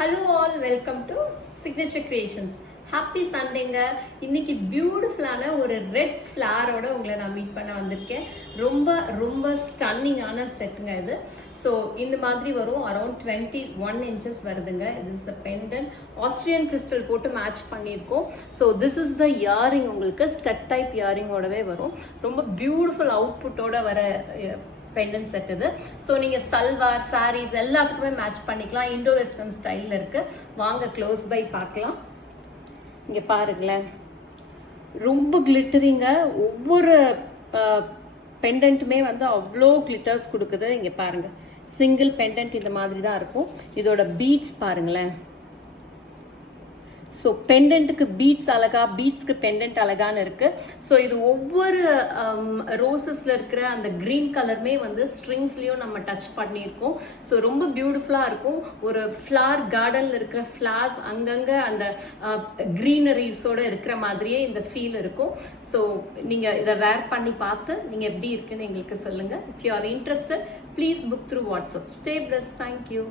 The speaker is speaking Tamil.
Hello all, welcome to signature creations. Happy சண்டேங்க. இன்னைக்கு பியூட்டிஃபுல்லான ஒரு ரெட் ஃப்ளாரோட உங்களை நான் மீட் பண்ண வந்திருக்கேன். ரொம்ப ரொம்ப ஸ்டன்னிங்கான செட்டுங்க இது. ஸோ இந்த மாதிரி வரும். அரௌண்ட் 21 inches வருதுங்க. இது is the pendant. Austrian crystal போட்டு மேட்ச் பண்ணியிருக்கோம். So this is the earring. உங்களுக்கு ஸ்டட் டைப் இயரிங்கோடவே வரும். ரொம்ப பியூட்டிஃபுல் அவுட்புட்டோட வர பெண்டன்ட் செட் இது. ஸோ நீங்கள் சல்வார் சாரீஸ் எல்லாத்துக்குமே மேட்ச் பண்ணிக்கலாம். இண்டோ வெஸ்டர்ன் ஸ்டைலில் இருக்குது. வாங்க க்ளோஸ் பை பார்க்கலாம். இங்கே பாருங்களேன், ரொம்ப கிளிட்டரிங்க. ஒவ்வொரு பெண்டன்ட்டுமே வந்து அவ்வளோ கிளிட்டர்ஸ் கொடுக்குது. இங்கே பாருங்கள், சிங்கிள் பெண்டன்ட் இந்த மாதிரி தான் இருக்கும். இதோட பீட்ஸ் பாருங்களேன். ஸோ பெண்டன்ட்டுக்கு பீட்ஸ் அழகா, பீட்ஸ்க்கு பெண்டன்ட் அழகான்னு இருக்கு. ஸோ இது ஒவ்வொரு ரோசஸ்ல இருக்கிற அந்த கிரீன் கலருமே வந்து ஸ்ட்ரிங்ஸ்லயும் நம்ம டச் பண்ணியிருக்கோம். ஸோ ரொம்ப பியூட்டிஃபுல்லா இருக்கும். ஒரு ஃப்ளவர் கார்டன்ல இருக்கிற ஃப்ளார்ஸ் அங்கங்க அந்த கிரீனரிஸோட இருக்கிற மாதிரியே இந்த ஃபீல் இருக்கும். ஸோ நீங்க இதை வேர் பண்ணி பார்த்து நீங்க எப்படி இருக்குன்னு எங்களுக்கு சொல்லுங்க. If you are interested, please book through WhatsApp. Stay plus. Thank you.